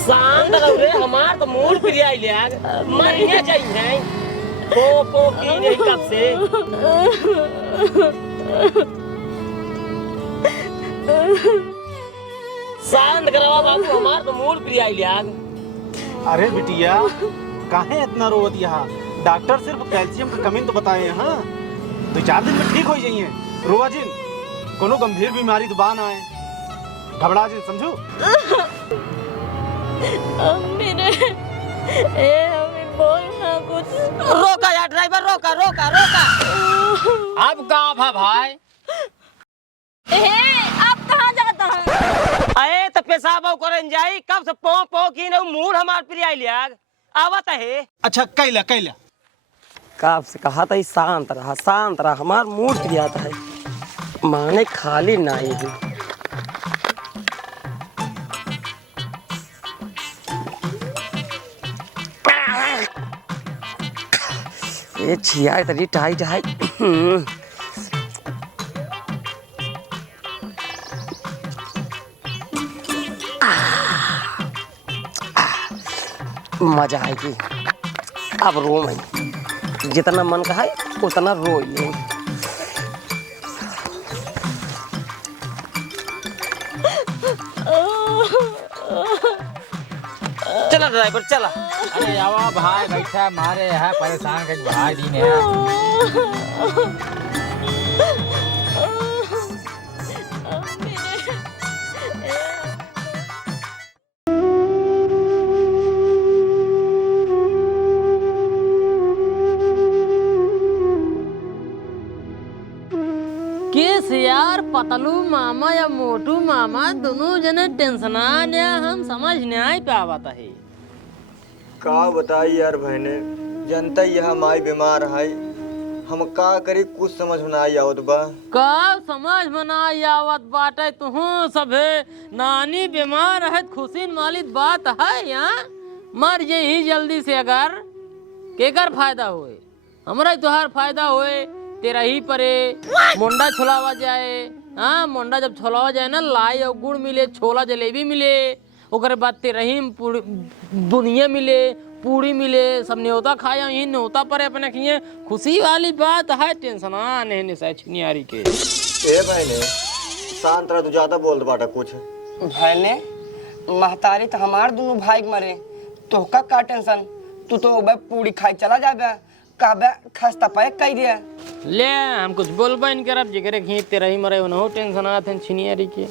शांत रहो रे, हमार तो मूड प्रिय ले मरने चाहिए पो की नहीं कब से। शांत करवा बाबू, हमार तो मूड प्रिय ले। अरे बिटिया काहे इतना रोवत यहाँ? डॉक्टर सिर्फ कैल्शियम की कमी तो बताए हैं। हाँ 2-4 दिन में ठीक हो जाइए। रोवा जिन कोनो गंभीर बीमारी तो बान आए, घबरा जिन समझो। अम्मी ने अम्मी बोलना कुछ। रोका यार ड्राइवर, रोका रोका रोका। अब कहाँ था भाई? आप कहाँ जाता है? अरे तो पेशाब करन जाई, कब से पो पो की न मूड हमार प्रिय लिया आवत है। अच्छा कैला कैला कब से कहा था शांत रहा, हमार मूड प्रिय आता है माने खाली नहीं है। ये छिया तरी टाइट है। मजा आएगी। अब रो मैं जितना मन का है उतना रो ले। चला ड्राइवर चला। अरे आवा भाई बैठा मारे है परेशान कर भाई दी ने। किस यार पतलू मामा या मोटू मामा दोनों जने टेंशन हम समझ नहीं पावत है। का बताई यार बहने, जनता यह माई बीमार है, हम का करी कुछ समझ में नहीं आवत बा। का समझ में नहीं आवत बाटे तुहू सभे नानी बीमार है, खुशी वाली बात है। यहाँ मर यही जल्दी से अगर केकर फायदा होए, हमरा तुहार फायदा होए। तेरा ही परे मुंडा छुलावा जाए। हाँ मुंडा जब छुलावा जाए ना, लाई और गुड़ मिले, छोला जलेबी मिले, ओकर बाद तेरा ही बुनिया मिले, पूरी मिले, सब न्योता खाया यही न्योता पर अपने किए। खुशी वाली बात है, टेंशन नहीं निशा छिनियारी के। ए बहने शांत रह, तू ज्यादा बोल बाटा कुछ। बहने महतारी तो हमार दोनों भाई मरे, तो का टेंशन? तू तो पूरी खाई चला जाबे, कहबे खस्ता पाए कह दिया ले। हम कुछ बोलबा नहीं करब, जिगरे खी तेरा ही मरे हो टेंशन आते छिनियारी के।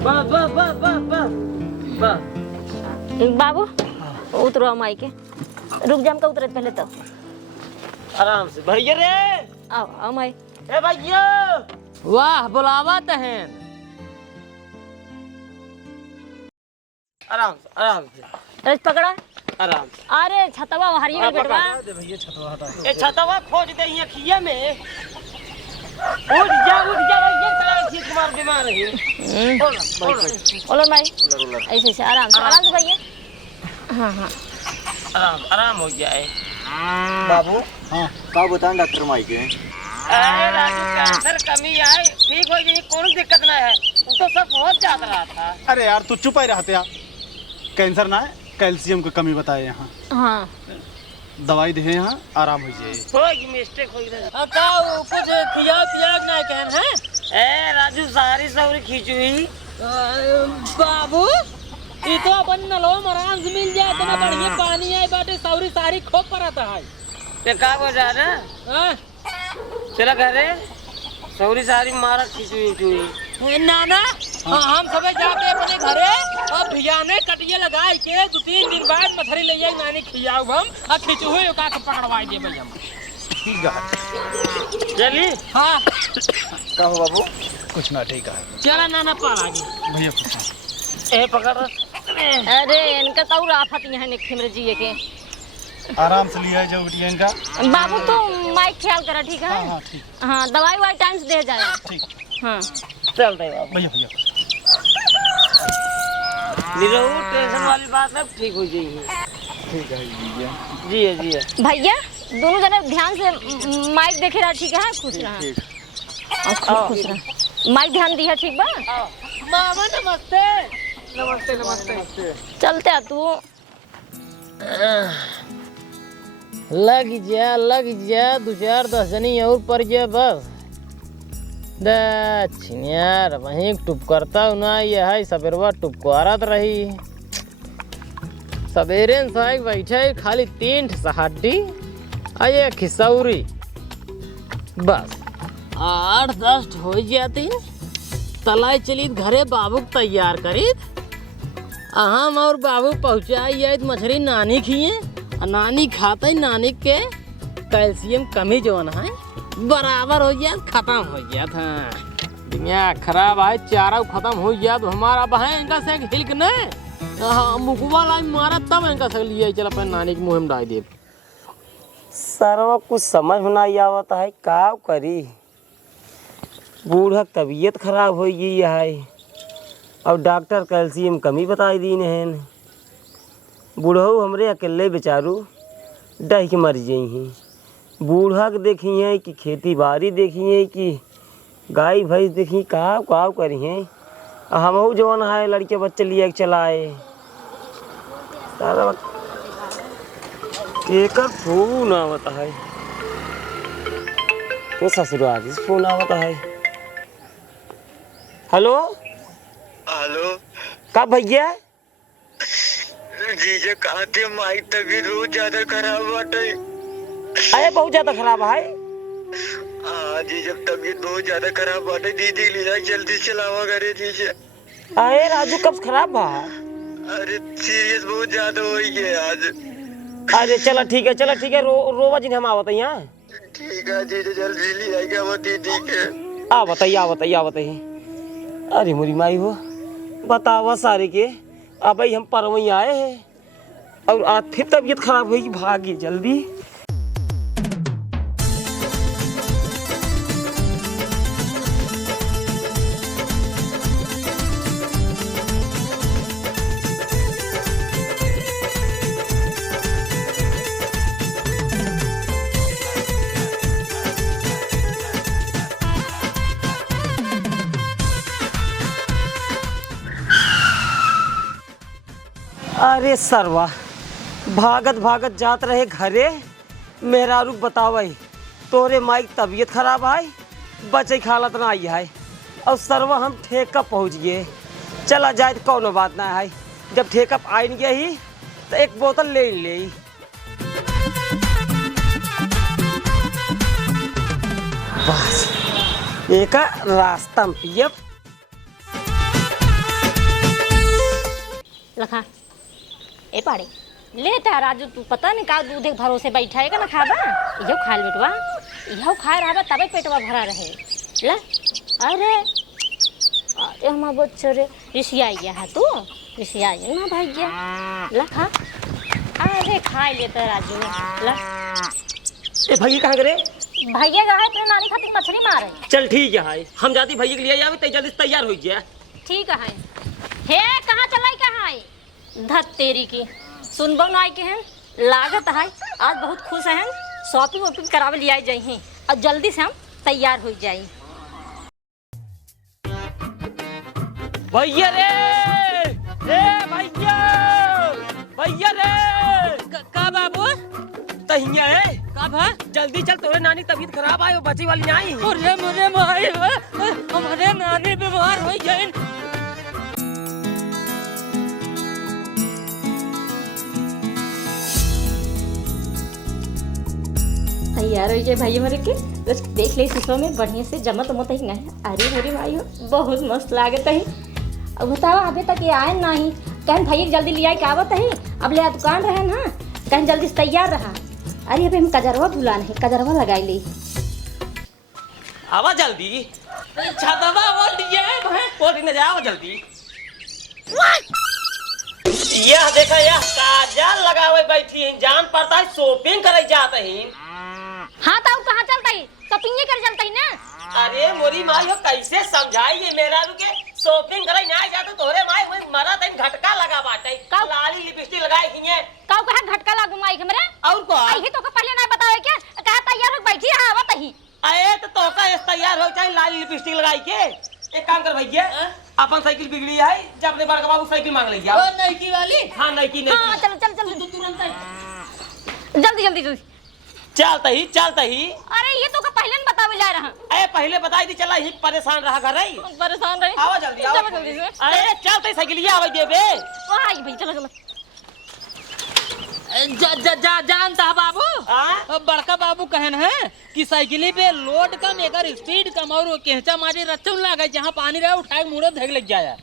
बस बस बस बस बस बस। बाबू उतरो माई के, रुक जाम का उतरे पहले तो। आराम से भैया रे। आओ आओ माई। ए भैया वाह बुलावा तहन। आराम से रज पकड़ा आराम से। अरे छतवा हरियर बेटवा। ए छतवा खोज दे ये खिया में। उठ जा ये सारा खिया तुम्हार बीमार है। ओलो माई ऐसे से आराम से भैया। हाँ हाँ आराम हो गया है बाबू। हाँ का बताएं डॉक्टर माई के? अरे राजू कैंसर कमी आए, ठीक हो गई, कोई दिक्कत ना है। वो तो सब बहुत ज्यादा रहा था। अरे यार तू चुप ही रहते यार। कैंसर ना है, कैल्शियम की कमी बताए यहाँ। हाँ दवाई दे यहाँ, आराम हो जाए। होगी मिस्टेक हो गई। हटाओ कुछ खिया पिया नहीं कहन है। ए राजू सारी सौरी खींचुई। बाबू ये तो अपन नलो मरान से मिल जाए तो ना बढ़िया पानी आए बाटे सौरी सारी खोप पर आता है। ते का हो जा ना? हाँ? चला घरे सौरी सारी मारा खींचुई नाना। हम सबे जाते अपने घरे और भिजाने कटिए लगाए के 2-3 दिन बाद मथरी ले जाए नानी खियाऊ हम और खिचुए का पकड़वाई दे भाई हम। ठीक है चली। हाँ का हो बाबू? कुछ ना ठीक है। चला नाना पार आगे भैया कुछ ए पकड़। अरे इनका तो आफत यहाँ निखे मेरे जिए के। आराम से लिया जाओ बिटिया इनका। बाबू तो माइक ख्याल करा, ठीक है? हाँ ठीक। हाँ, दवाई वाई टाइम से दे जाए। ठीक हाँ चल रहे बाबू भैया भैया। निरहू टेंशन वाली बात है, ठीक हो जाएगी। ठीक है भैया। जी है जी है। भैया दोनों जने ध्यान से माइक देखे रहा, ठीक है? खुश रहा, खुश रहा। माइक ध्यान दिया, ठीक बा? मामा नमस्ते। नमस्ते नमस्ते। चलते आ तू। लग जा 2-4-10 जनी और पर जा बस। यार वहीं टुप करता हूँ ना, ये है सबेरवा टुपकारत रही। सवेरे साइक बैठे खाली 3 हड्डी आये खिसौरी, बस 8-10 हो जाती। तलाई चली घरे बाबू तैयार करी, हम और बाबू पहुँचाई मछली नानी खिए। नानी खाते नानी के कैल्शियम कमी जो है बराबर हो गया, खत्म हो गया था। दुनिया खराब है, चारा खत्म हो गया तो हमारा बहन इनका से हिलक नहीं मुकुआ लाई मारा तब इनका से लिए चल अपन नानी के मुँह में डाल दे। सरवा कुछ समझ में नहीं आवता है, का करी। बूढ़ा तबीयत खराब हो गई है और डॉक्टर कैल्शियम कमी बताई दी हैं। बूढ़ऊ हमरे अकेले बेचारू डह के मर गई हैं। बूढ़ा के देखी है कि खेती बाड़ी देखी है कि गाय भैंस देखी, काव काव करी हैं। हमहू जवान है लड़के बच्चे लिए चलाए सारा एक फोन आवता है तो ससुराल से फोन आवता है। हेलो हेलो का भैया जीजा कहते माई तबीयत रोज ज्यादा खराब बाटे। अरे बहुत ज्यादा खराब है। हाँ जी, जब तबीयत बहुत ज्यादा खराब बाटे दीदी ले जाए जल्दी चलावा करे जीजा। अरे राजू कब खराब बा? अरे सीरियस बहुत ज्यादा हो गई आज। अरे चलो ठीक है रोवा जी हम आवत यहाँ। ठीक है जीजा जल्दी ले आएगा वो दीदी के। आ बताइए। अरे मुरी माई हो बतावा सारे के अब हम परवई आए हैं और आज फिर तबीयत खराब हुई, भागी जल्दी। अरे सरवा भागत जात रहे घरे, मेरा रुक बतावई तोरे माई तबीयत खराब है, बचे हालत ना आई है और सरवा हम ठेका पहुँच गए। चला जाए तो कौनो बात ना है, जब ठेका आइन गया ही तो एक बोतल ले बस एक रास्ता में पियब। लखा ए पाड़े ले ता राजू, तू पता नहीं का दूध एक भरोसे बैठा है का ना खाबा। इहो खा ले बेटवा, इहो खाए रहबा तबे पेटवा भरा रहे। ले अरे हमारा बच्चा रे रिसिया गया है, तू रिसिया गया ना भाई गया। ला खा, अरे खा लेता राजू। ला ए भैया कहाँ गए? भैया गए तेरे नानी खातिर मछली मारे। चल ठीक है, हम जाती भैया के लिए जावे तो जल्दी तैयार हो गया। ठीक है। हे कहाँ चलाई कहाँ है धत तेरी की सुनबो ना आई के हैं लागत है आज बहुत खुश हैं। शॉपिंग वॉपिंग करावे ले आई जाई और जल्दी से हम तैयार हो जाई। भैया रे भैया रे का बाबू तहिया है का भा? जल्दी चल, तोरे नानी तबीयत खराब है, वो बची वाली नहीं आई। अरे मुझे माई हमारे नानी बीमार हो गई। तैयार हो जाए भाई हमारे के बस देख ले शीशो में बढ़िया से जमत उमत ही नहीं। अरे मेरी भाई हो बहुत मस्त लागत है। अब बताओ अभी तक ये आए नहीं, कहीं भैया जल्दी ले आए क्या आवत है। अब ले दुकान रहे ना, कहीं जल्दी से तैयार रहा। अरे अभी हम कजरवा भुला नहीं, कजरवा लगाई ली। आवा जल्दी, छतवा बोल दिए बोल न जाओ जल्दी। यह देखा यह काजल लगावे बैठी है, जान पड़ता है शॉपिंग करे जाते हैं। हाँ तो कहाँ चलता है? शॉपिंग कर चलता है ना। अरे मोरी माई हो कैसे समझाइए मेरा रुके शॉपिंग करे ना जाते तोरे माई वही मरा तन घटका लगा बाटे लाली लिपस्टिक लगाई हिए काऊ कहा घटका लागू माई हमरे और को आई तो का पहले ना बतावे क्या कहा तैयार हो बैठी है आवत ही अरे तो का तैयार हो चाहे लाली लिपस्टिक लगाई के एक काम कर भैया अपन साइकिल बिगड़ी है जब अपने बड़का बाबू साइकिल मांग ले जाओ नईकी वाली। हां नईकी हां नईकी चल चल चल तू तुरंत जल्दी जल्दी जल्दी चलता ही अरे ये तो का पहले न बतावे जा रहा अरे पहले बताई दी चला ही परेशान रहा घर रही परेशान रही आवा जल्दी आओ चलो जल्दी से अरे चलते साइकिलिया आवे देबे ओ आई भाई चलो चलो जानता है बाबू हां बड़का बाबू कहन है कि साइकिली पे लोड कम एकर स्पीड कम और केहचा मारी रचन लागे जहाँ पानी रहे उठाए मुड़े धग लग जाए।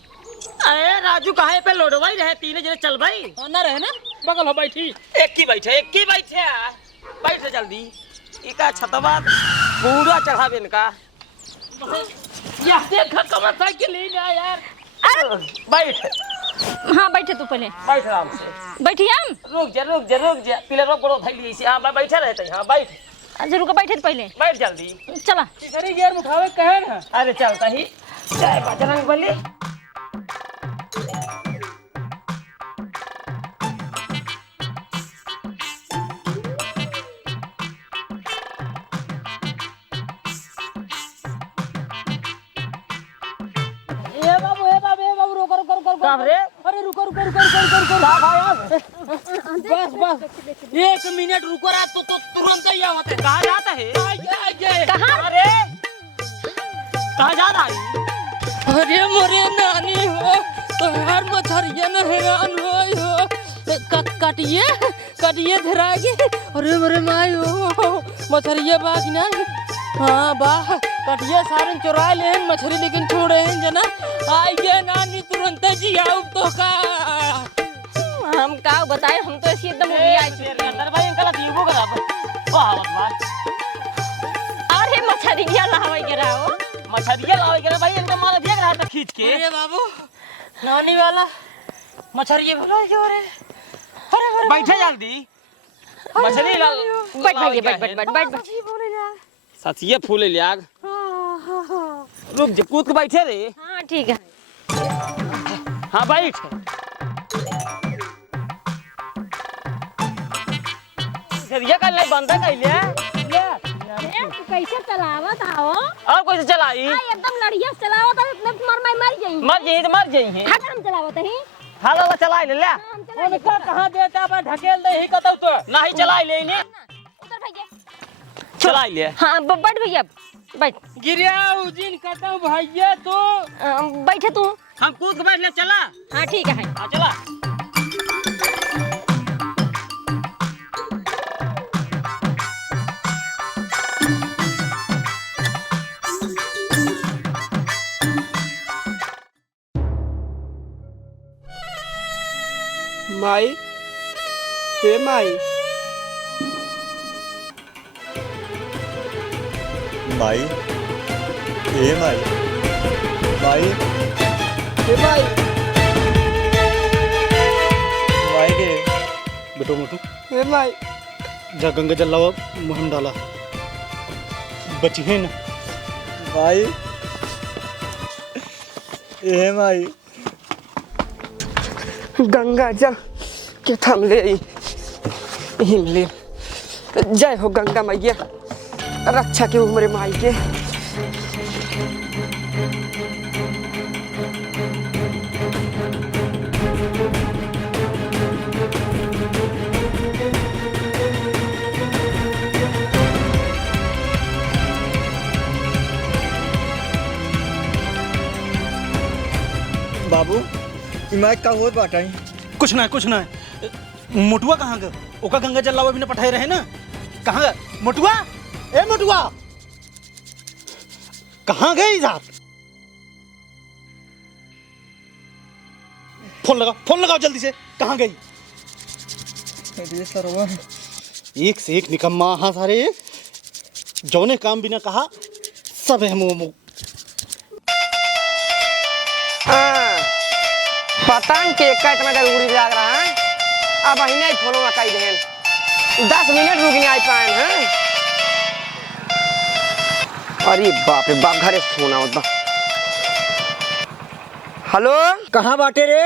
अरे राजू कहे पे लोडवाई रहे तीन जने चल भाई ना रहे ना बगल हो बैठी एक ही बैठे बैठ जल्दी इका छतवा पूरा चढ़ावे इनका यह देख कमर साइकिल ही ना यार। बैठ हाँ बैठे तू पहले बैठ आराम से बैठी हम रुक जा पिलर पर गोड़ धइली से हां बैठे रहते हां बैठ अच्छा रुको बैठे पहले बैठ जल्दी चला किधरी गियर उठावे कहन है। अरे चलता ही जय बजरंग बली ए बाबू रुको कब रे अरे रुको बस 1 मिनट रुको रहा तो तुरंत ही आवत है। कहां जाता है कहाँ अरे कहां जा रहा है अरे मोरे नानी हो तो हर मछरिया न हैरान हो कटिए धरागी अरे मोरे माई हो मछरिया बाग ना हाँ वाह कटिए सारे चुरा ले मछली लेकिन छोड़े हैं जना आइए नानी तुरंत जी आओ तो का हम का बताए हम तो ऐसी एकदम उड़ी आई थी अंदर भाई इनका दीबो करा वाह वाह अरे मछरिया लावे के रहो मछरिया लावे के भाई इनका माल देख रहा था खींच के अरे बाबू नानी वाला मछरिया भला क्यों रे अरे बैठे जल्दी मछली ला बैठ भैया बैठ सचिए फूल ले आग रुक जे कूद के बैठे रे हाँ ठीक है हाँ बैठ सरिया कल नहीं बंदा कैले कैसे चलावत आओ और कोई से चलाई एकदम लड़िया चलावत है इतना मर जाई मर हम चलावत है हां ला चलाई ले ले उनका कहां देता बा ढकेल दे ही कतौ तो नहीं चलाई ले ने उधर भैया चलाई ले हाँ बैठ भैया बैठ गिरिया उजिन कतौ भैया तो बैठे तू हम कूद के बैठ ले चला हाँ ठीक है हां चला माई हे माई माई ए माई माई हे माई माई के बेटो मोटू हे माई जा गंगा जल लावा मुहिम डाला बची है ना माई ए माई गंगा जल के थम ले हिम ले जय हो गंगा मैया रक्षा के उम्र माई के बाबू इमाई का होत बाटाई कुछ ना मोटुआ कहाँ गए ओका गंगा जल लावा भी ना पठाए रहे ना कहाँ गए मोटुआ ए मोटुआ कहाँ गए इधर फोन लगाओ जल्दी से कहाँ गई अरे सरवा एक से एक निकम्मा हाँ सारे जौने काम बिना कहा सब है मुँह पता नहीं के का इतना जरूरी लग रहा है। अब अही नहीं फोनो में कही देन 10 मिनट रुक नहीं आ पाए हैं। अरे बाप रे बाप घरे सोना होता। हेलो कहाँ बाटे रे?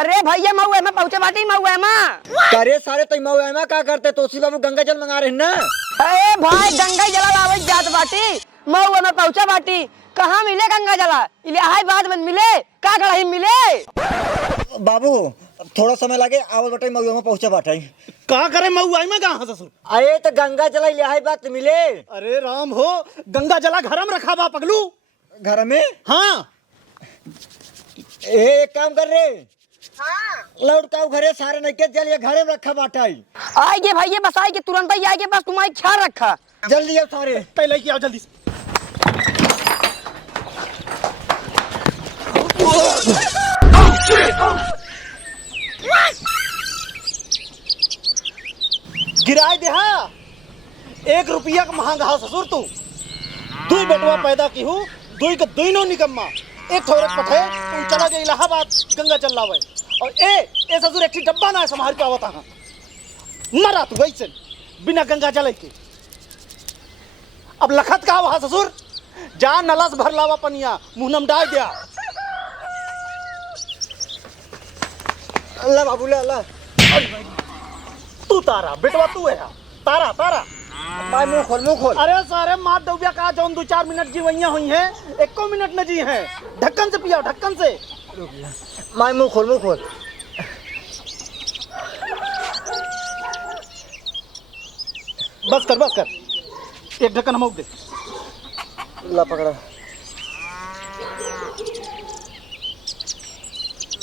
अरे भैया मऊ में पहुंचे बाटी मऊ में। अरे सारे तुम मऊ क्या करते? तोसी बाबू गंगा जल मंगा रहे ना। अरे भाई गंगा जला लावे जात बाटी मऊ में पहुंचा बाटी। कहाँ मिले गंगा जला? इलाहाई बाद में मिले का कहीं मिले। बाबू थोड़ा समय लगे आवल बटे मऊ में पहुंचा बाटे। कहाँ करे मऊ आई में कहाँ ससुर? अरे तो गंगा जला इलाहाई बात मिले। अरे राम हो, गंगा जला घर में रखा बा पगलू। घर में? हाँ एक काम कर रे, लौटकाऊ घरे सारे नहीं के जल घरे में रखा बाटा। आइए भैया बस आइए तुरंत ही आइए बस तुम्हारी ख्याल रखा। जल्दी आओ सारे। पहले की आओ जल्दी से। गिराए दे हा 1 रुपया का महंगा हा ससुर तू। दुई बेटवा पैदा की हूँ, दुई का दुईनों निकम्मा। एक थोड़क पठे तुम चला गए इलाहाबाद गंगा जल लावे और ए ससुर एक डब्बा ना संभाल के आवता हा। मरा तू वैसे बिना गंगा जल के। अब लखत का वहा ससुर जा नला से भर लावा पनिया मुंह डाल दिया। अल्लाह बाबू अल्लाह। तू तारा बेटवा तू है तारा तारा। माय मुंह खोल। अरे सारे मार डूबिया का जौन 2-4 मिनट जी वही हुई है 1 मिनट न जी है। ढक्कन से पिया ढक्कन से। माय मुंह खोल। बस कर एक ढक्कन हम दे। ला पकड़ा।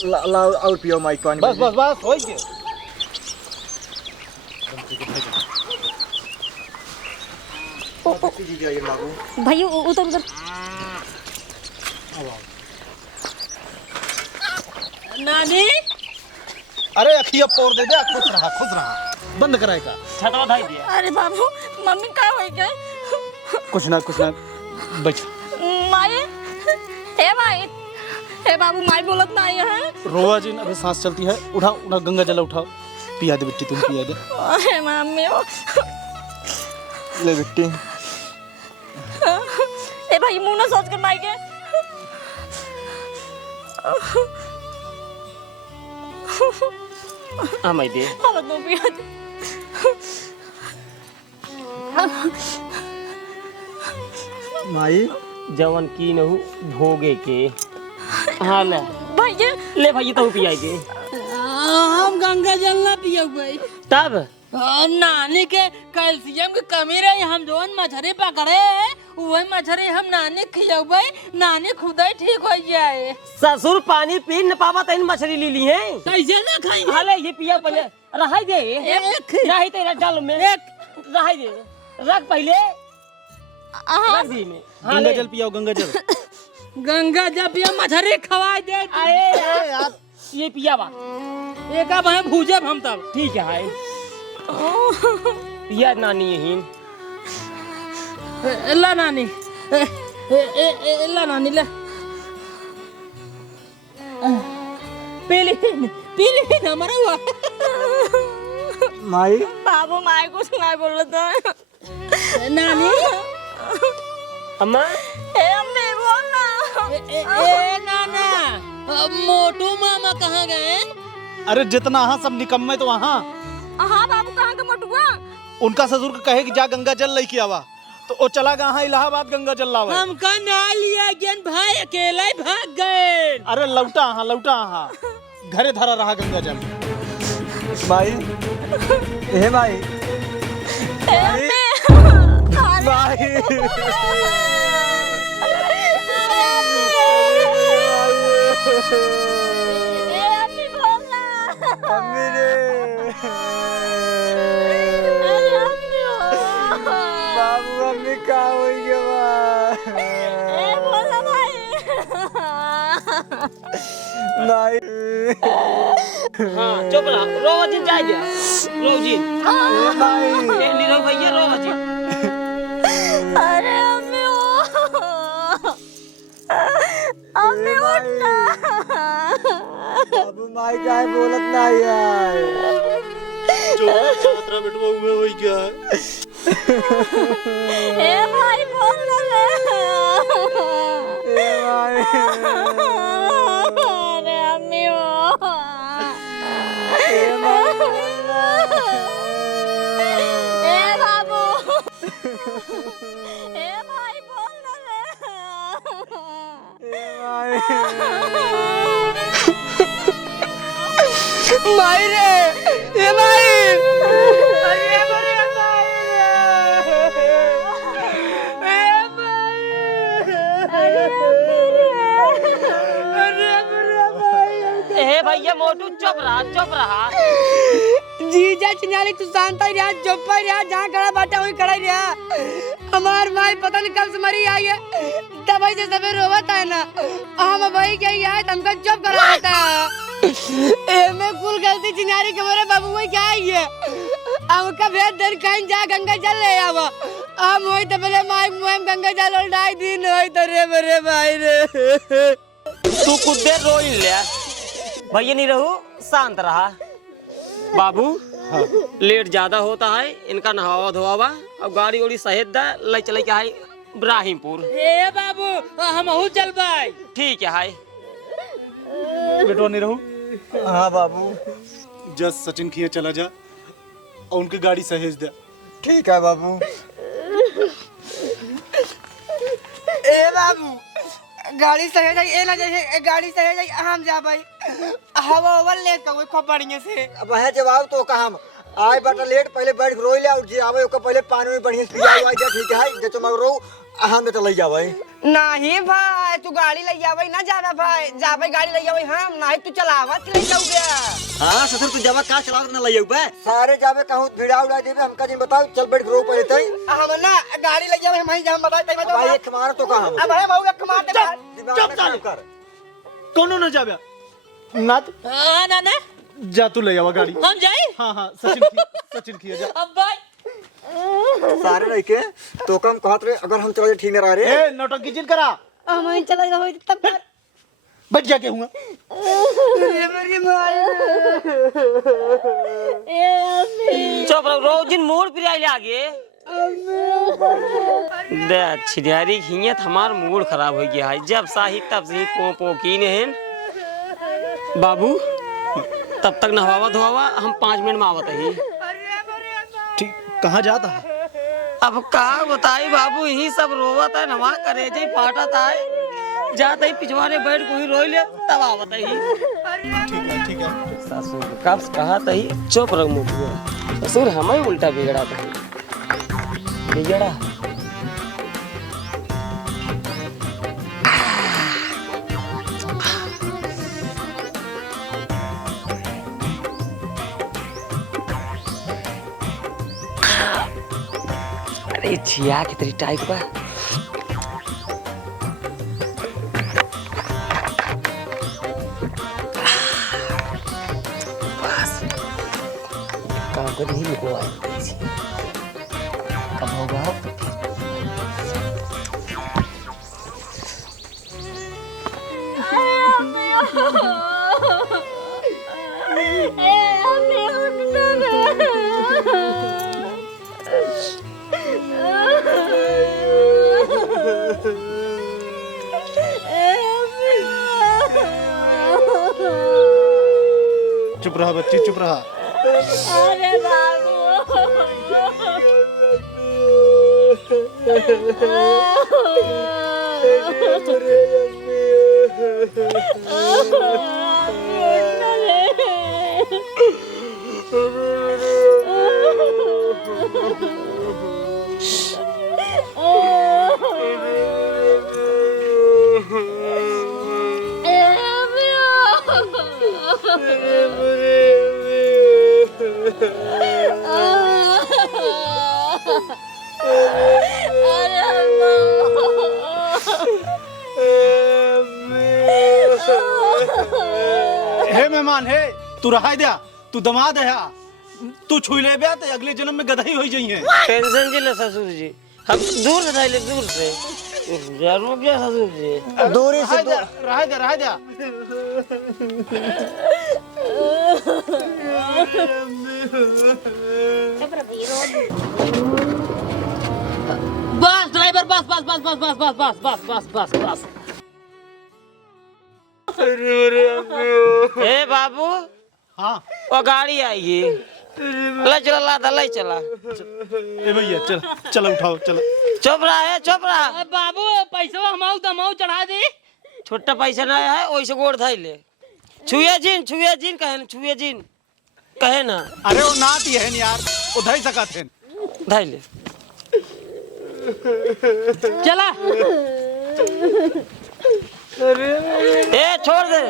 ला और पियो माइक पानी। बस हो गया। भाई उधर नानी अरे अखिया पोर दे दे। खुश रहा बंद कराए का। छतवा धाई दिया। अरे बाबू मम्मी का हो गए? कुछ ना बैठ। माई हे माई हे बाबू माई बोलत ना है। रोआ जी अभी सांस चलती है। उठा गंगा जल उठाओ पिया दे बेटी तुम पिया दे। अरे मम्मी ले बेटी। ए भाई मुंह ना सोच कर माई के। मैं दे। हालत में पिया दे। माई जवन की नहु भोगे के। हाँ ले भैया ले भाई तो पियाई दे। हम गंगा जल ना पिए हुए तब नानी के कैल्शियम की कमी रही। हम जोन मछली पकड़े वही मछली हम नानी खियावे नानी खुद ही ठीक हो जाए। ससुर पानी पी न पावा तो इन मछली ली ली है। कैसे ना खाई? हाले ये पिया पहले रहाई दे। रहाई तेरा डाल में रहाई दे। रख पहले रख दी में। गंगा जल पियाओ गंगा जल। गंगा जब पिया मछली खवाई दे। अरे यार ये पिया बा एक अब हम भूजे हम तब ठीक है हाय। यार नानी यही ला नानी ला नानी ले पीली हमारा हुआ। माई बाबू माई कुछ नहीं बोल रहा था। नानी अम्मा ए अम्मी बोलना। ए नाना मोटू मामा कहाँ गए? अरे जितना हाँ सब निकम्मे तो वहाँ। हाँ बाबू कहाँ का मटुआ? उनका ससुर को कहे कि जा गंगा जल लेके आवा तो वो चला गया हाँ इलाहाबाद गंगा जल लावे। हमका ना लिया ज्ञान भाई अकेला ही भाग गए। अरे लौटा हाँ घरे धरा रहा गंगा जल। माई हे माई बाबू मम्मी का हो गया माई। हाँ चुप रहा। रो जी जाए दिया रो जी। नीरव भैया रो जी। अरे अम्मी अम्मी उठना। बाबू काय बोलत नाही यार। जो छात्रा बेटवा हुए वही क्या है? ए भाई बोल रे। ए भाई अरे अम्मी हो। ए भाई ए बाबू। ए भाई बोल रे। ए भाई माई रे ए माई अरे मेरे माई रे ए माई अरे मेरे माई ए भैया मोटू चुप रहा। जीजा चिन्याली तू शांत ही रहा, चुप ही रहा, जहाँ खड़ा बाटा वही खड़ा ही रहा। हमार माई पता नहीं कब से मरी आई है, दवाई से सबे रोवत है ना, हम वही कही है तुमको चुप करा देता है। मैं कुल गलती चिन्याली के मेरे बाबू वही क्या आई है, हमका भेद देर कहीं जा गंगा जल ले आवा, हम वही तो पहले माई मुहिम गंगा जल उल्टाई दिन वही तो रे मेरे भाई रे। तू कुछ देर रो ही ले भैया, नहीं रहू शांत रहा। बाबू लेट ज्यादा होता है, इनका नहावा धोवा अब गाड़ी उड़ी सहेज दा ले चले क्या है इब्राहिमपुर। ए बाबू हम चल भाई। ठीक है हाय बेटवा नहीं रहूं। हाँ बाबू जस सचिन खिए चला जा और उनकी गाड़ी सहेज दे। ठीक है बाबू। ए बाबू गाड़ी सही जाई ए ना जैसे गाड़ी सही जाई हम जा भाई हवा ओवर ले तो खूब बढ़िया से। अब है जवाब तो का हम आए बटा लेट पहले बैठ के रोई ले और जे आवे ओका पहले पानी में बढ़िया से पियाई जा। ठीक है जे तो मगर रो हम तो ले जावे। नहीं भाई तू गाड़ी ले जावे ना जाना भाई, जावे गाड़ी ले जावे हम नहीं तू चलावत ले जाओगे। हां ससुर तू जावा का चलावत ना ले जावे सारे जावे कहूं भिड़ा उड़ा देबे हमका दिन बताओ चल बैठ के रो पहले तई हम ना गाड़ी ले जावे हम ही हम बताई तई भाई एक मार तो का हम अब भाई मौका कमार दे चुप चालू कर कोनो ना जावे नात ना ना जा तू ले जावा गाड़ी। हम जाए। हाँ सचिन खिए जा। अब भाई सारे रह के तो कम कहत रे अगर हम चले ठीक न रह रे ए नौटंकी जिन करा हम ही चला जावे तब बैठ जा के हुआ। मेरी मां ए अम्मी। चुप रहो, रोज दिन मोड़ फिर आइले आगे दे छिड़ियारी हियत हमार मूड खराब हो गया है। जब साही तब से पो की नहीं बाबू तब तक नहवावा धोवा हम 5 मिनट में आवत ही। ठीक कहाँ जाता है? अब का बताई बाबू यही सब रोवत है नवा करे जे पाटत है जात ही पिछवाड़े बैठ कोई रोई ले तब आवत ही। ठीक है ससुर कब कहा तही चुप रह मुझे ससुर हमें उल्टा बिगड़ा था बिगड़ा। अरे छिया कितनी टाइट बा। बस काम कर ही निको आई अब होगा चुप रहा बच्ची चुप रहा। अरे बाबू। हे मेहमान हे तू रहा दिया तू दमाद है तू छुई ले बे तो अगले जन्म में गधा ही हो जाइए। टेंशन जी ले ससुर जी हम दूर से दूर से जरूर क्या ससुर जी दूरी से रह जा चुप रह भैया बस ड्राइवर बस बस बस बस बस बस बस बस बस बस बस ए बाबू हाँ वो गाड़ी आएगी ले चला लादा ले चला ए भैया चल चलो उठाओ चलो चुप रहा है चुप रहा अब बाबू पैसा हमाऊ तमाऊ चढ़ा दे छोटा पैसा ना है वैसे गोड़ धाई ले छुए जीन कहे ना अरे वो नाती है यार उधाई सका थे धाई ले चला ए छोड़ दे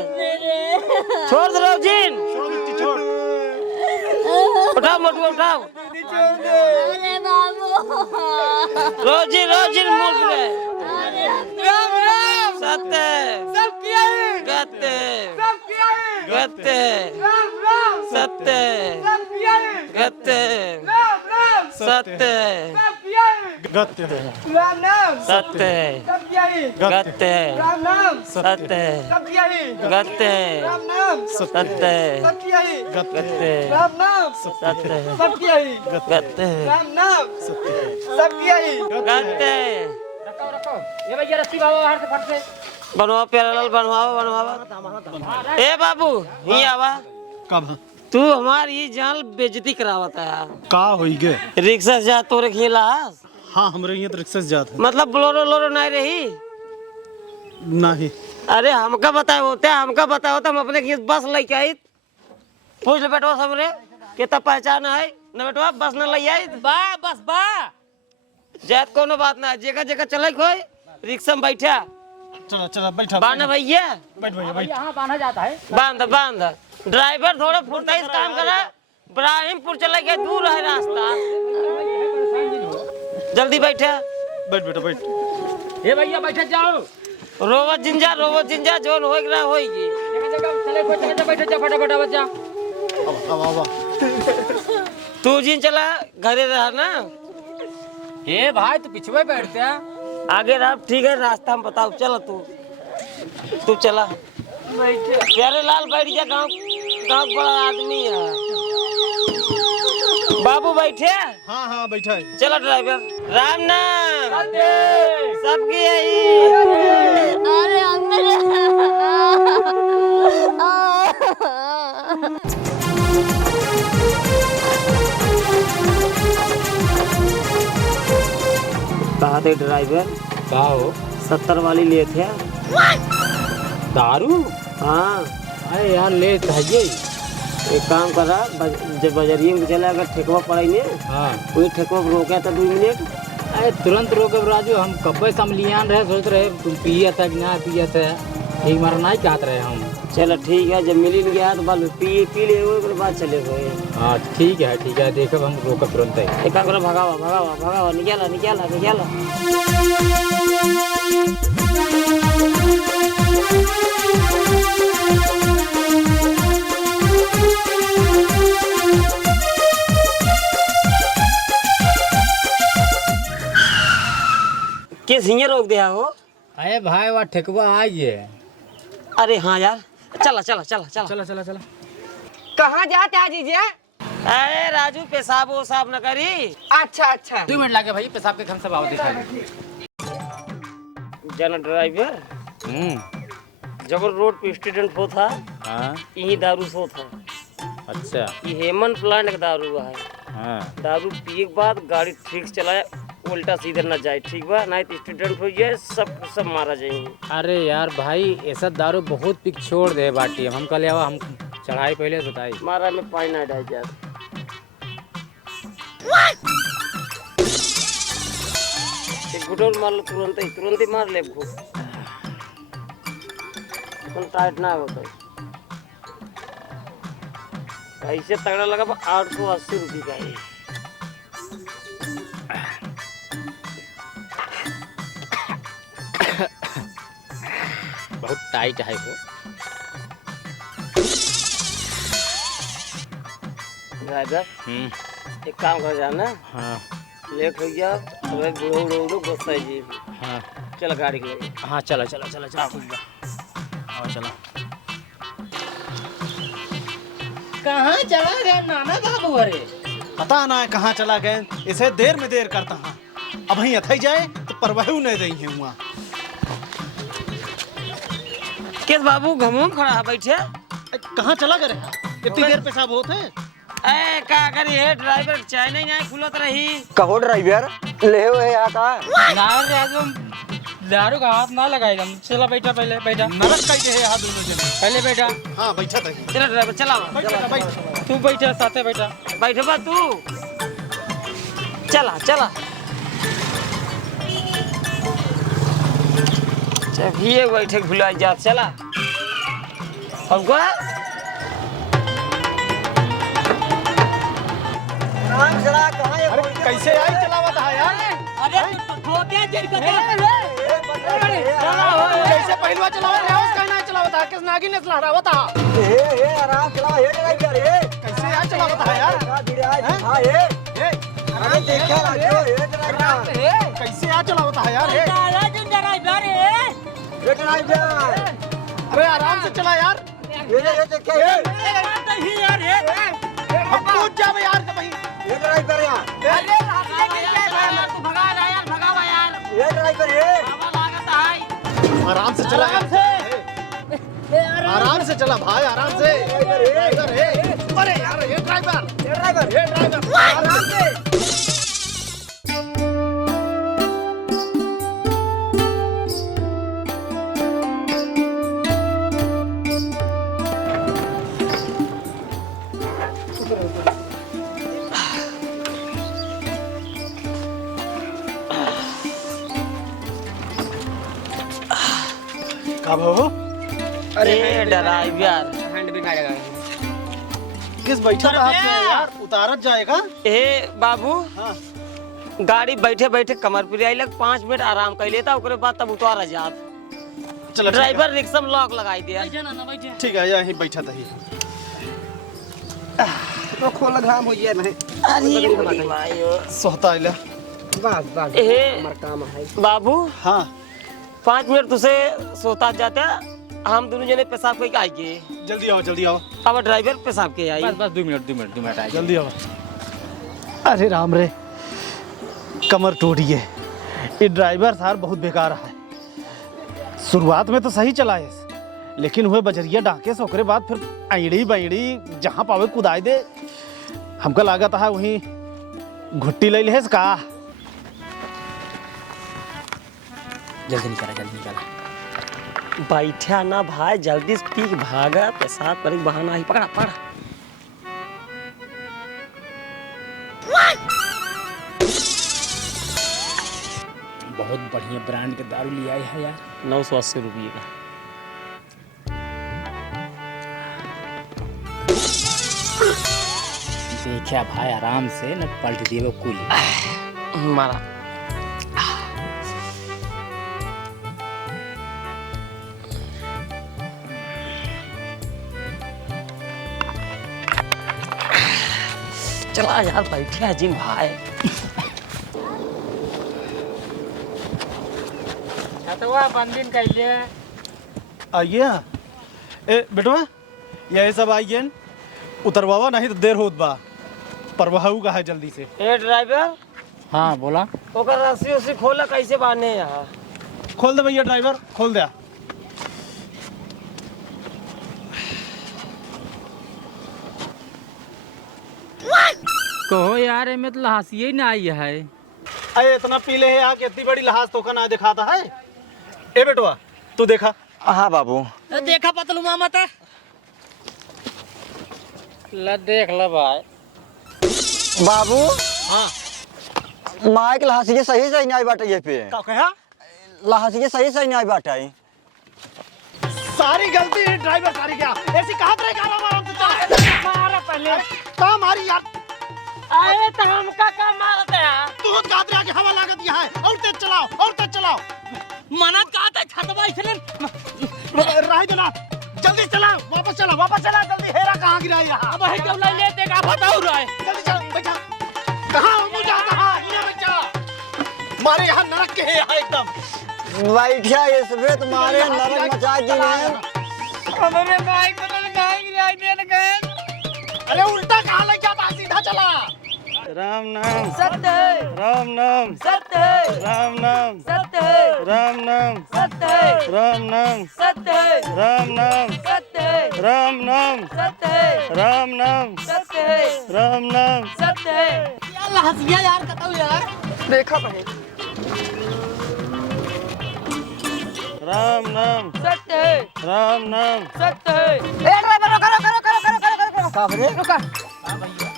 रोजीन छोड़ उठाओ मोटू उठाओ अरे बाबू रोजीन मुड़ गए राम राम सत्य सब किया है गत्ते सब किया है गत्ते राम राम सत्य सब किया है गत्ते राम राम सत्य सब किया है गत्ते राम नाम सत्य सब किया है गत्ते राम नाम सत्य सब किया है गत्ते राम नाम सत्य सब किया है गत्ते राम नाम सत्य सब किया है गत्ते राम नाम सब किया है गत्ते ये भैया रस्सी बाबा बाहर से फट से बनवाओ पैरेलल बनवाओ ए बाबू ये आवा कब तू हमारी जान बेइज्जती करावता है का होई गे रिक्शा से जा तोरे खेला हाँ हमरे यहाँ तो रिक्शा से जाते मतलब बोलोरो नहीं रही नहीं अरे हमका बताया होता हम अपने खेत बस लेके आई पूछ ले बेटवा सबरे कितना पहचान है न बेटवा बस न ले आई बा बस बा जात कोनो बात ना जगह जगह चले कोई रिक्शा में बैठा चलो चलो बैठा बांध भैया बैठ भैया बैठ यहाँ बांधा जाता है बांध ड्राइवर थोड़ा फुर्ता इस काम करा इब्राहिमपुर चले गए दूर है रास्ता जल्दी बैठा बैठ बेटा बैठ ये भैया बैठे जाओ रोवत जिंजा जोन होगी चले कोई चले बैठे जा फटाफट बच्चा तू जिन चला घरे रहा ना हे भाई तू पिछवे बैठते हैं आगे रहा ठीक है रास्ता हम बताओ चलो तू चला प्यारे लाल बैठ गया गाँव बड़ा आदमी है बाबू बैठे हाँ हाँ बैठा है चलो ड्राइवर राम नाम सबकी यही अरे अंदर कहा थे ड्राइवर क्या हो 70 वाली लिए थे दारू हाँ अरे यार ले चाहिए एक काम करा जब बजरिए में चला अगर ठेकवा पड़ाई ने हाँ कोई ठेकवा रोका था 2 मिनट अरे तुरंत रोके राजू हम कब्बे समलियान रहे सोच रहे तुम पिया था कि ना पिया था एक बार नहीं चाहते रहे हम चलो ठीक है जब मिल गया तो बाल पी ले उसके बाद चले गए हाँ ठीक है देखो हम रोके तुरंत है एक काम करो भगावा निकाला किस हिंगे रोक दिया हो अरे भाई वह ठेकवा आइए अरे हाँ यार चला चला कहाँ जाते हैं जीजा अरे राजू पेशाब वोसाब न करी अच्छा 2 मिनट लगे भाई पेशाब के खम सब आओ दिखा जन ड्राइवर जब रोड पे स्टूडेंट हो था हाँ यही दारू सो था अच्छा ये हेमन प्लांट का दारू है हाँ दारू पिए के बाद गाड़ी ठीक से चलाए उल्टा सीधा न जाए ठीक बा नहीं तो स्टूडेंट हो जाए सब मारा जाएंगे अरे यार भाई ऐसा दारू बहुत पिक छोड़ दे बाटी हम कल आवा हम चढ़ाई पहले बताई मारा में पानी ना डाल जाए गुटोल मार लो तुरंत ही मार ले टाइट ना होता ऐसे तगड़ा लगा 880 रुपये का है बहुत टाइट है वो ड्राइवर एक काम कर जाना हाँ लेट हो गया तो बुढ़ो गुस्सा जी हाँ चल गाड़ी के। हाँ चला चला चला चला ठीक बा। आओ चला। कहाँ चला गया नाना बाबू? अरे पता ना है कहाँ चला गए, इसे देर में देर करता हाँ। अब वहीं अथई जाए तो परवाहू नहीं रही है वहाँ। किस बाबू घमूम खड़ा है बैठे? कहाँ चला गए? इतनी देर पेशाब होते हैं। ए का करी है ड्राइवर, चाय नहीं खुलत रही। कहो ड्राइवर ले हो है यहाँ का ना राजू दारू का हाथ ना लगाएगा। चला बैठा, पहले बैठा। नरक कई है यहाँ दोनों जने। पहले बैठा। हाँ बैठा था। चला ड्राइवर चला। बैठ। तू बैठा, साथे बैठा। बैठबा तू। चला चला चलिए बैठे भुला जा। चला और गो अरे कैसे आई चलावा था यार? कैसे पहलवा चलावा रहा है? कहना चलावा था किस नागिन ने चला रहा था? आराम चलाओ हे ड्राइवर हे कैसे आई चलावा था यार? धीरे हाँ हे अरे देखा राजू हे ड्राइवर कैसे आ चलावा था यार? हे ड्राइवर अरे आराम से चला यार। ये देखे हम कूद जावे यार जब वहीं। ये ड्राइवर यार ये ड्राइवर हे आराम से चला आराम से चला भाई, आराम से। ड्राइवर है। अरे यार ये ड्राइवर आराम से कब हो? अरे ड्राइवर किस बैठा था आपने यार? उतारत जाएगा। ए बाबू हाँ। गाड़ी बैठे बैठे कमर पर आई लग 5 मिनट आराम कर लेता, ओकरे बाद तब उतारा जात। चलो ड्राइवर रिक्शा में लॉक लगाई दिया। ठीक है यहीं बैठा था ही। तो खोल घाम हो गया नहीं अरे मायो सोहता आइला। बस ए काम है। बाबू हाँ 5 मिनट तुझे सोता जाते, हम दोनों जने पेशाब करके आएंगे। जल्दी आओ जल्दी आओ। अब ड्राइवर पेशाब के आई। बस बस 2 मिनट आए। जल्दी आओ। अरे राम रे कमर टूट गई। ये ड्राइवर साहब बहुत बेकार है। शुरुआत में तो सही चलाए, लेकिन हुए बजरिया डाके से ओकरे बाद फिर आईड़ी बैड़ी जहाँ पावे कुदाई दे। हमका लागत है वहीं घुट्टी ले ले का। जल्दी निकाला। बैठा ना भाई, जल्दी से पी के भागा, पेशाब करे बहाना ही। पकड़ा पकड़ा। बहुत बढ़िया ब्रांड के दारू लिया है यार। 980 रुपये का। देखा भाई आराम से न पलट दिए कुली। मारा चला यार, बैठे हैं जिम भाई। बंदिन कैले आइए ए बेटवा यही सब आइए, उतरवावा नहीं तो देर होत बा। परवाहू का है जल्दी से। ए ड्राइवर हाँ बोला। ओकर रस्सी उसी खोला कैसे बांधे यहाँ? खोल दे भैया ड्राइवर, खोल दे। कहो यार में तो लहासिए ना आई है। अरे इतना पीले है आके इतनी बड़ी लहास तो का ना दिखाता है। ए बेटवा तू देखा। हाँ बाबू देखा पतलू मामा था। देख लो भाई। बाबू हाँ माइक लहासी सही नहीं आई बाटे ये पे। का कहा? लहासी सही नहीं आई बाटे। सारी गलती ड्राइवर सारी क्या ऐसी कहा तरह आराम से चला। मारा पहले का मारी यार। अरे तो हमका का मारते हैं? तू खुद कहा तरह की हवा लागत यहाँ है। और तेज चलाओ। मनत कहा था छतवा इसने राह देना, जल्दी चला, वापस चला जल्दी। हेरा कहाँ गिरा यहाँ? अब है क्यों ले देगा बताओ रहा है। जल्दी चल बैठा। कहाँ मुझे जाता है? इन्हें में चला। मारे यहाँ नरक के है यहाँ एकदम। बैठा इसमें तुम्हारे नरक मचा दी है। हमारे भाई को तो कहाँ गिराई दे गए। अरे उल्टा कहाँ लग जाता, सीधा चला। राम नाम सत्य है, राम नाम सत्य है, राम नाम सत्य है, राम नाम सत्य है, राम नाम सत्य है, राम नाम सत्य है, राम नाम सत्य है, राम नाम सत्य है, राम नाम सत्य है। यार हंसिया यार बताओ यार। देखा भाई राम नाम सत्य है, राम नाम सत्य है। एक ड्राइवर रोको रोको रोको रोको रोको रोको रोको। साबरे रुका।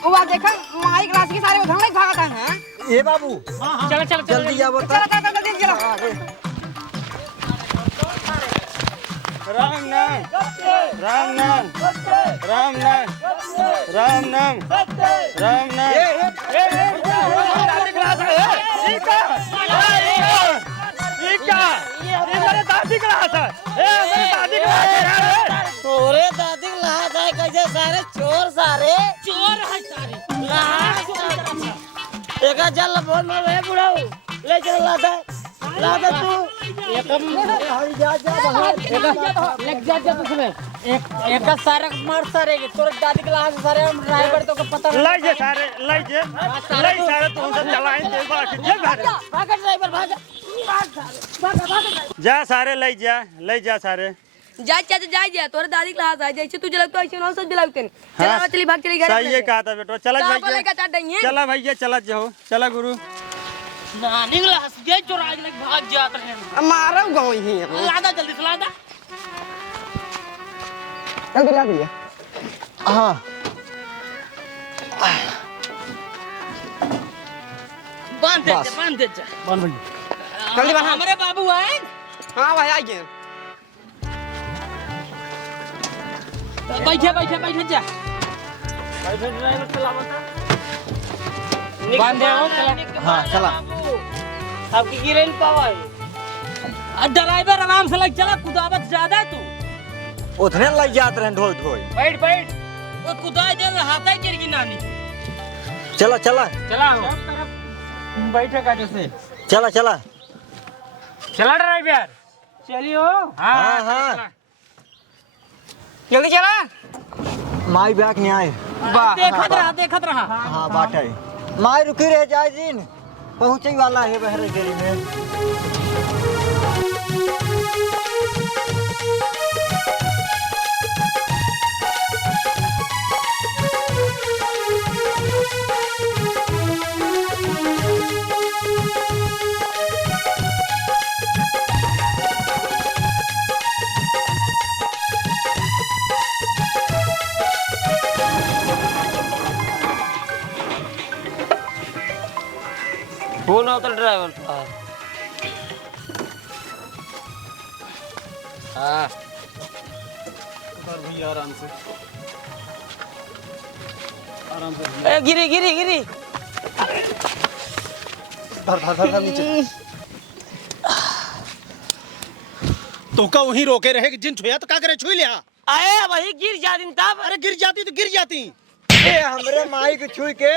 वो देखा माई क्लास के सारे उधर नहीं भागता है। ये बाबू चलो चलो जल्दी आ बता। चलो चलो जल्दी चलो। राम नाम राम नाम राम नाम राम नाम राम नाम तोरे दादी लाश है कैसे सारे चोर सारे चोर है सारे लाश एक जल बोल में बुढ़ाऊ ले चल लादा लादा तू एकम लग जा तुझमें एक सारे मार सारे तोरे दादी के लाश सारे हम ड्राइवर तो को पता नहीं लाई जे सारे तुम सब चलाएं दे बाकी जे घर भाग ड्राइवर भाग जा सारे ले जा सारे जा चाचा जा तोरे दादी क्लास आ जैसे तू जलक तो ऐसे ना सब जलक तेन। चला चली भाग चली घर। सही है कहा था बेटा चला बोले का भैया चाट देंगे। चला भैया चला जाओ चला गुरु नानी लाश जे चोरा के भाग जात रहे मारो गांव ही लादा जल्दी से लादा जल्दी ला दिया। हाँ बांध दे जा जल्दी बना। हमारे बाबू आए हां भाई आ गए। बैठे जा बांध दे चला हाँ चला। अब की गिरेल पावा ड्राइवर आराम से लग चला कुदावत ज्यादा तू उतने लग जाते रहे ढोल ढोल। बैठ वो कुदाई दे हाथ ही गिर गई नानी चला चला चला बैठे का जैसे चला चला। चला ड्राइवर चलियो हाँ हाँ जल्दी चला। माई बैग नहीं आए। देखत रहा हाँ बाटे माई रुकी रह जाए दिन पहुँचे वाला है बहरे गेली में। फोन होता ड्राइवर का हाँ भैया आराम से ए, गिरी धर नीचे। तो का वहीं रोके रहे कि जिन छुया तो क्या करे छुई लिया। आए वही गिर जा दिन तब अरे गिर जाती तो गिर जाती। ए हमरे माई के छुई के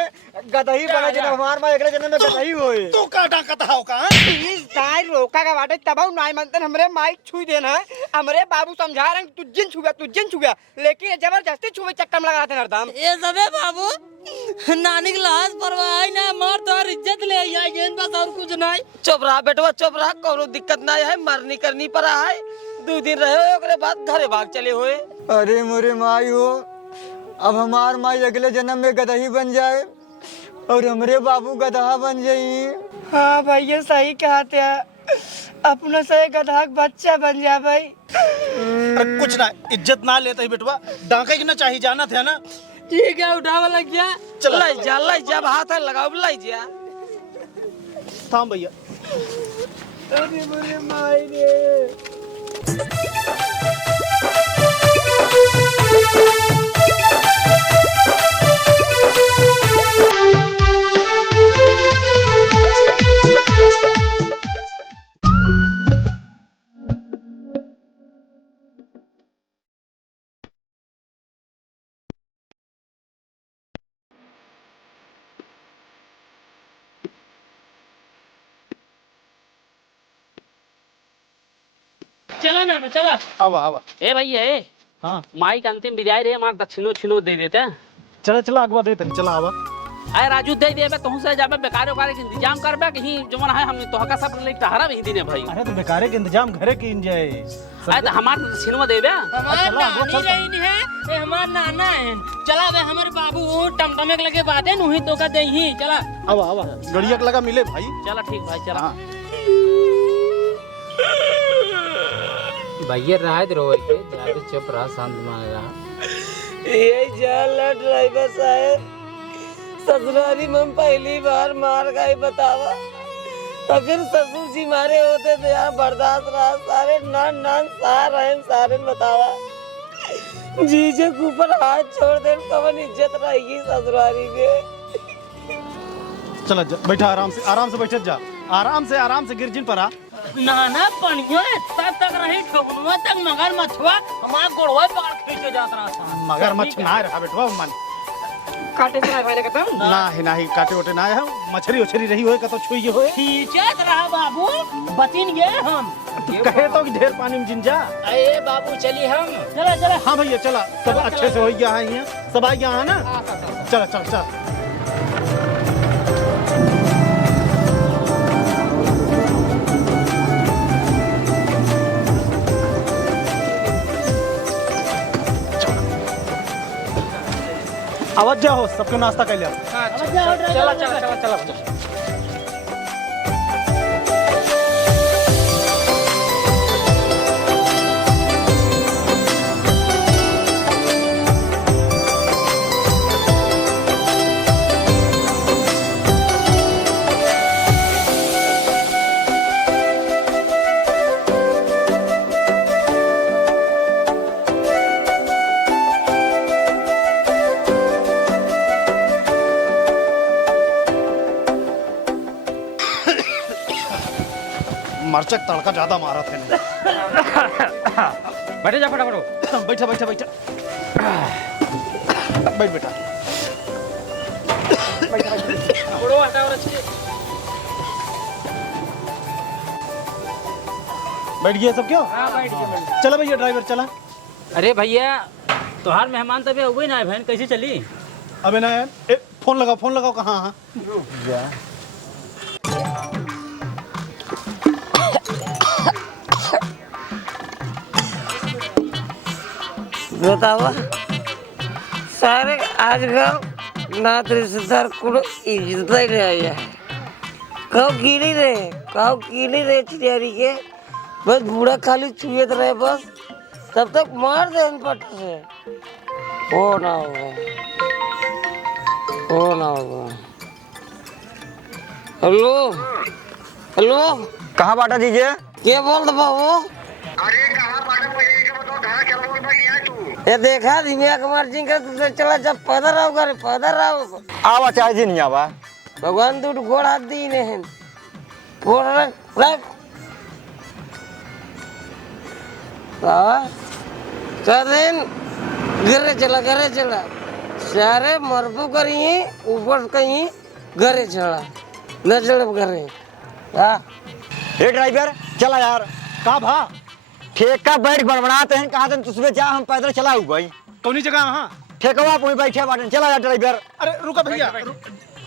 गदही बना जना हमार माई अगले जन्म में गदही होए। तू काटा कथा हो का इस टाइम रोका का बाटे तबाऊ नाई मनतन हमरे माइक छुई देना है। हमरे बाबू समझा रहे हैं तू जिन छुआ लेकिन ये जबरदस्ती छुए चक्कर में लगाते हरदम। ये सबे बाबू नानी के लाश परवाह ना मार तो इज्जत ले आई है बस और कुछ नहीं। चुप रहा बेटवा चुप रहा कोनो दिक्कत ना है मरनी करनी पड़ा है 2 दिन रहे ओकरे बाद घरे भाग चले हुए। अरे मोरे माई हो अब हमार माई अगले जन्म में गदही बन जाए और हमरे बाबू गदहा बन जाई। हाँ भैया सही कहते हैं अपना से गधा बच्चा बन जा भाई। अरे कुछ ना इज्जत ना लेते ही बेटवा डांके की ना चाहिए जाना था ना। ठीक है उठावा लग गया चल लाई जा हाथ है लगाओ लाई जा थाम भैया। अरे मेरे माई रे चला ना चला। आवा आवा। ए भैया ए हाँ माई के अंतिम विदाई रे हमार दक्षिणो छिनो दे देते। चला चला अगवा दे तनी, चला आवा। आए राजू दे देबे कहूं से जाबे बेकारो के इंतजाम करबे कहीं जवन है हमने तो हका सब ले टहरा भी दिने भाई। अरे तो बेकारे के इंतजाम घरे की जाए। आए तो हमार छिनवा देबे। हमार नानी रहीन है, ए हमार नाना है। चला बे हमारे बाबू टमटमे के लगे बाटे नुही तो का देही। चला आवा आवा, गड़िया के लगा मिले भाई। चला ठीक भाई चला। हाँ। भैया राहत रोए के ज्यादा चुप रहा, शांत मान रहा। ये जाला ड्राइवर साहब, ससुरारी में पहली बार मार गए बतावा। अगर ससुर जी मारे होते तो यार बर्दाश्त रहा, सारे नान नान सहा रहे सारे बतावा। जीजे के ऊपर हाथ छोड़ दे, कवन इज्जत रहेगी ससुरारी के। चला बैठा, आराम से बैठ जा, आराम से गिरजिन पर आ। नाना पनिया तब तक रही ठोकनुआ तक मगर मछुआ हमार गोड़वा पार खींच के जात रहा था। मगर मछ ना रहा बेटवा मन। काटे से ना भाई कहता नाही काटे ओटे ना है, मछरी उछरी रही होए का तो छुई होए। खींचत रहा बाबू, बचिन गए हम। तू कहे तो कि ढेर पानी में जिन जा। अरे बाबू चली हम। चला चला। हाँ भैया चला, सब अच्छे से हो गया है यहाँ, सब आ गया है ना। चला चल चल। आवाज जा हो, सबको नाश्ता कर लिया। चला चला चला चला। मरचक तड़का ज्यादा मारा था। बैठे जा फटाफट। बैठा बैठा बैठा बैठ बेटा। बैठ गया सब क्यों? चला भैया ड्राइवर चला। अरे भैया तोहार मेहमान तबे हुए ना बहन, कैसे चली? अबे ना यार, फोन लगाओ कहाँ? हाँ बतावा सारे आजकल नात रिश्तेदार को इज्जत ही रह गया है। कब कीली रहे चिड़ियारी के, बस बूढ़ा खाली छुएत रहे बस, तब तक मार दे पट से। हो ना होगा। हेलो कहाँ बाटा दीजिए? क्या बोल दो बाबू? ये देखा धीमिया कुमार जी का तुझे चला जब पैदल आओ आवा चाहे जी नहीं आवा। भगवान दूध घोड़ हाथ दी नहीं घोड़ रख दिन घरे चला सारे मरबू करिए ऊपर कहीं घरे चला न चढ़ घरे। हे ड्राइवर चला यार। का भा ठेका बैठ बड़बड़ाते हैं, कहा तुझे जा, हम पैदल चला हुआ भाई। कौनी जगह? हाँ ठेकवा पे बैठे बाटन, चला यार ड्राइवर। अरे रुका भैया,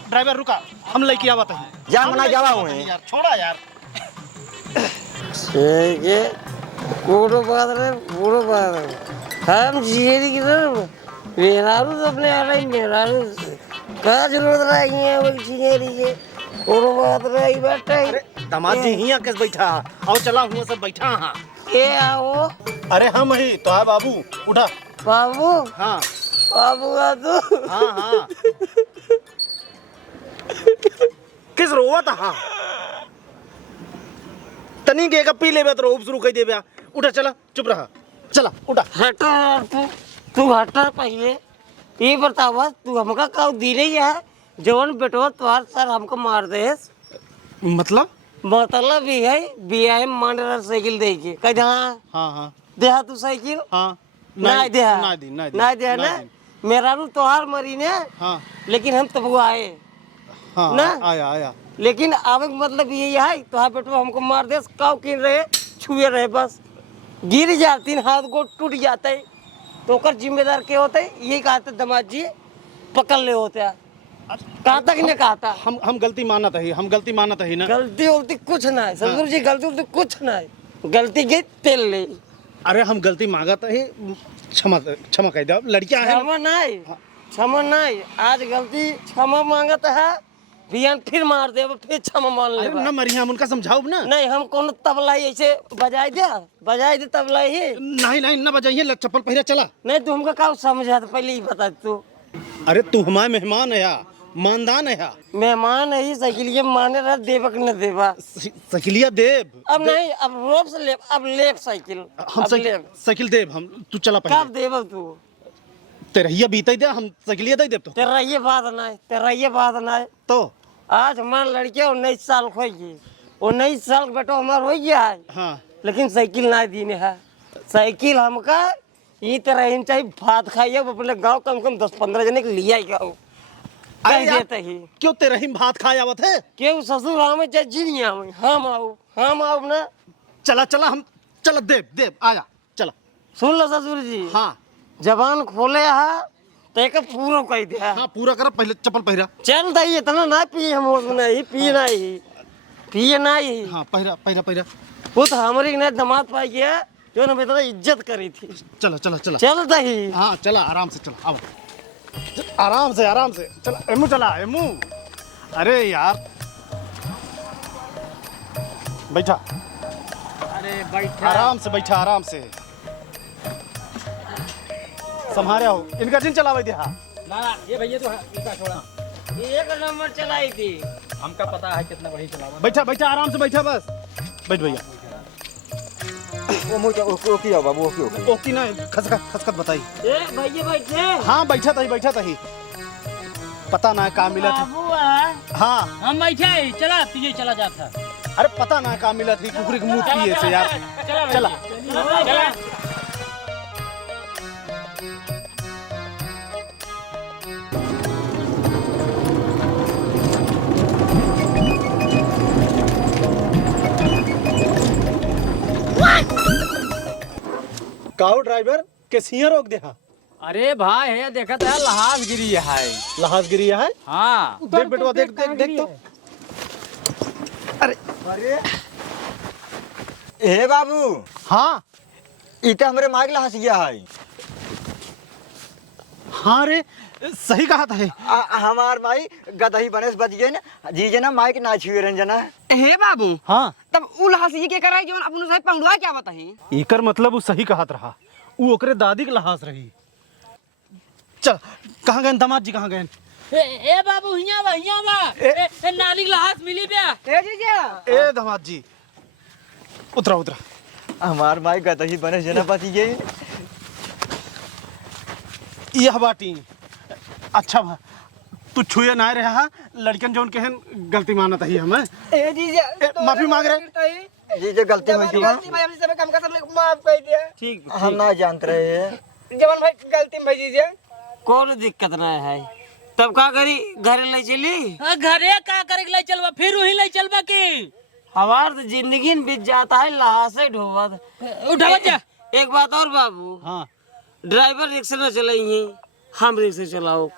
ड्राइवर रुका, हम लेके आवा था। जा मना जावा हुए यार, छोड़ा यार। बूढ़ो बात हम जियरी की तरफ मेहरारू तो अपने आ रही मेहरारू कहाँ जरूरत रही है वो जियरी के बूढ़ो बात रही बैठा अरे दामाद जी हियां कैसे बैठा? आओ चला हुआ सब बैठा। हाँ के आओ। अरे हम ही तो है बाबू, उठा। बाबू? हाँ बाबू का तू? हाँ किस रोवा था? हाँ तनी के पी ले तो रोब शुरू कर दे। उठा चला, चुप रहा, चला उठा। हटा तू हटा पहले ये बतावा, तू हमका का दी रही है जवन बेटवा तुम्हार सर हमको मार दे। मतलब भी है बिया है मांडर साइकिल दे के कह हाँ देहा तू साइकिल। हाँ नहीं देहा नहीं देहा ना मेरा रू तोहार मरी ने। हाँ लेकिन हम तब आए हाँ ना आया लेकिन आवे मतलब यही है तोहार बेटवा हमको मार दे काव किन रहे छुए रहे बस। गिर जाती हाथ गोड़ टूट जाते तो ओकर जिम्मेदार के होते यही कहते दामाद जी पकड़ ले होते कहा तक ने कहा था हम गलती मानत है, हम गलती मानत है ना। गलती उलती कुछ ना है ससुर जी, गलती उलती कुछ ना है, गलती गई तेल ले। अरे हम गलती मांगत है, क्षमा क्षमा कह दो, लड़कियां हैं। क्षमा नहीं, क्षमा नहीं, आज गलती क्षमा मांगत है, बियान फिर मार दे फिर क्षमा मान ले। अरे ना मरिया, हम उनका समझाओ ना। नहीं हम कौन तबला ऐसे बजाई दे तबला ही। नहीं नहीं ना बजाइए, चप्पल पहले चला। नहीं तू हमका का समझा तो पहले ही बता तू। अरे तू हमारे मेहमान है या मानदान है या मेहमान है ही साइकिल माने रहा देवक न देवा साइकिलिया देव। अब नहीं, अब रोप से ले, अब लेप साइकिल हम साइकिल देव, हम तू चला पहले। कब देव तू? तेरा बीता दे, हम साइकिलिया दे तो तेरा ये बात नहीं, तेरा ये बात नहीं। तो आज हमारा लड़के 19 साल हो गई, 19 साल बेटा हमारा हो गया है। हाँ लेकिन साइकिल ना दीने है। साइकिल हमका ये तरह चाहिए, भात खाइए अपने गाँव कम से कम 10-15 जने के लिया गाँव देते ही। क्यों तेरा ही भात खाया आवत है? क्यों ससुर आवे चाहे जीनिया में हम आओ ना। चला चला, हम चला देव देव आया चला। सुन लो ससुर जी, हाँ जबान खोले है तो एक पूरा कह दिया। हाँ पूरा कर, पहले चप्पल पहरा। चल दही इतना ना पिए हम, नहीं पिए नहीं। हाँ पहरा पहरा पहरा। वो तो हमारी ने दामाद पाई गया जो ना बेटा इज्जत करी थी। चला चला चला चल दही। हाँ चला, आराम से चला, आओ आराम से चला। एमू चला, एमू। अरे यार बैठा, अरे बैठा, आराम से बैठा, आराम से संभारे हो। इनका जिन चलावे दिया। ना ना ये भैया तो इनका छोड़ा, एक नंबर चलाई थी। हमका पता है कितना बड़ी चलावा। बैठा बैठा, आराम से बैठा, बस बैठ भैया। ओके आओ बाबू, ओके ओकी ना, खसखत बताई। भैया बैठे। हाँ बैठा था, पता ना का मिला था। बाबू है। हाँ हम बैठे चला तुझे चला जाता। अरे पता ना का मिला थी, कुकरी के मुंह पिए से यार। चला चला काहो ड्राइवर के सिंह रोक दे। अरे भाई है देखा था लहाज गिरी है। लहाज गिरी है। हाँ देख बेटवा, देख तो। अरे ए बाबू, हाँ इतना हमरे माइक लहास गया है। हाँ रे सही कहा था। हमार माई गदही बनेस बच गए ना जीजे ना माइक ना छुए रंजना। हे बाबू, हाँ तब उल हसी के कराई जोन अपन साहब पंगुआ क्या बताही? एकर मतलब वो सही कहत रहा, वो ओकरे दादी के लहास रही। चल कहाँ गए दामाद जी, कहाँ गए? ए बाबू हिया बा ए नानी के हाथ मिली बे। ए जीजा, ए दामाद जी उतरा उतरा। हमार माई गदही बनेस जना बच गई। यह बाटी अच्छा भा, तू छुए ना रहा, लड़कन जोन के गलती मानत ही हमें। ए जीजा माफी मांग रहे। जीजे गलती हुई थी, हम सब काम का सब लोग माफ कर दिया। ठीक हम ना जानते रहे हैं। जवान भाई गलती में भाई जीजा। कोई दिक्कत नहीं है। तब का करी, घर ले चली। घरे का करे ले चलबा, फिर वही ले चलबा की। हमार तो जिंदगी में बीत जाता है लहास से ढोवत। उठावा जा। एक बात और बाबू, हाँ ड्राइवर रिक्शा न चलाइए, हम रिक्शा चलाओ।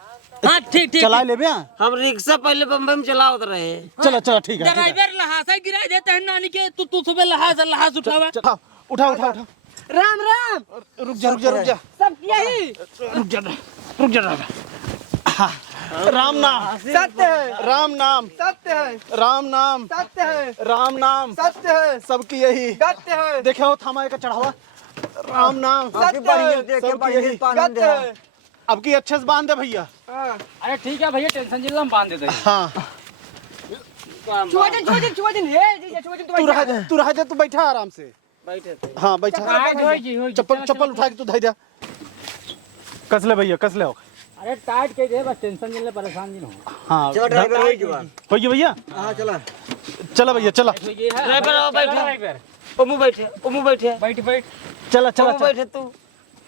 हाँ ठीक ठीक। चला ले बे। हम रिक्शा पहले बम्बई में चलावत रहे। चला चला ठीक है। ड्राइवर लहासा गिरा देता है नानी के, तू सुबह लहास उठावा। उठा उठा उठा। राम राम। रुक जा सब किया ही। रुक जा हाँ। राम नाम सत्य है, राम नाम सत्य है, राम नाम सत्य है, राम नाम सत्य है, सबकी यही। सत्य है, देखे हो थामा का चढ़ावा, राम नाम आपकी बढ़िया देख के बढ़िया पानी दे। सत्य है। अब की अच्छे से बांध दे भैया। हाँ। अरे ठीक है भैया, टेंशन जिला हम बांध देते हैं। हाँ छुआजन हे जीजा, छुआजन तू रह जा, तू बैठा आराम से। बैठे थे। हाँ बैठा। चप्पल उठा के तू धै जा। कस ले भैया, कस ले। अरे टाइट के दे, बस टेंशन जिले परेशान जी न हो। हाँ चलो ड्राइवर हो गया। हो गया भैया। हाँ चला चला भैया चला। ड्राइवर आओ, बैठे। ओमू बैठे। बैठ चला चला ओमू बैठे तू।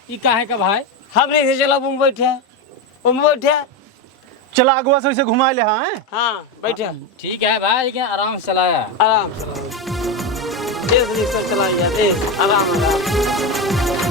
ई काहे का भाई? हम रिक्शा चला, ओमू बैठे। चला अगुआ से घुमा ले। हाँ हाँ बैठे। ठीक है भाई, लेकिन आराम से चलाया। आराम से। देश रिक्शा चलाई जा दे आराम आराम।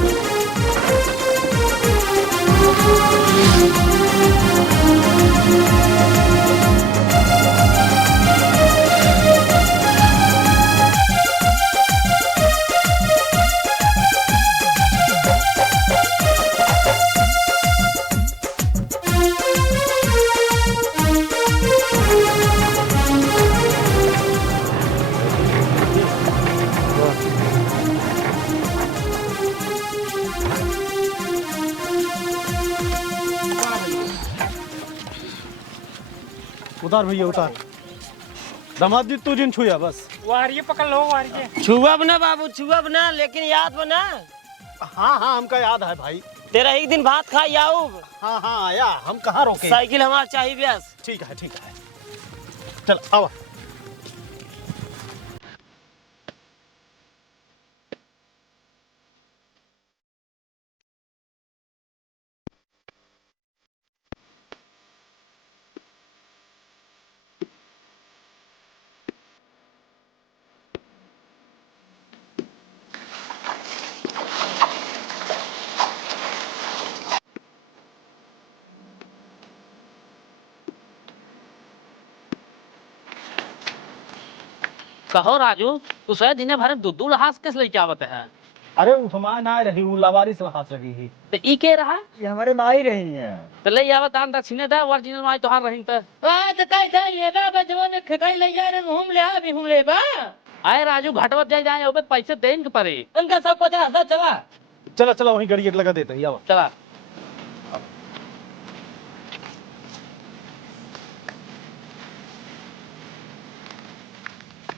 उतार भैया उतार। दामाद जी तू जिन छुया बस। वारिये पकड़ लो वारिये। छुआ ना बाबू, छुआ ना, लेकिन याद बना। हाँ हाँ हमका याद है भाई। तेरा एक दिन भात खाई आऊ। हाँ हाँ आया, हम कहाँ रोके। साइकिल हमार चाहिए ब्यास। ठीक है चल आवा। कहो राजू, तू स्वयं दिन भर दूध हाथ कैसे लेके आवत है? अरे वो हमारे ना रही, वो लवारी से हाथ लगी ही। तो ई के रहा? ये हमारे माई रही है। तो ले आवत दान दक्षिणे दा ओरिजिनल माई तोहार रही त। आ तो कैसा ये बा बजवन खकाई ले जा रे घूम ले आ भी घूम ले बा। आए राजू घाटवत जाए ओबे पैसे देन के परे। उनका सब पता है चला। चला चला वहीं गाड़ी एक लगा देते हैं, आवा। चला।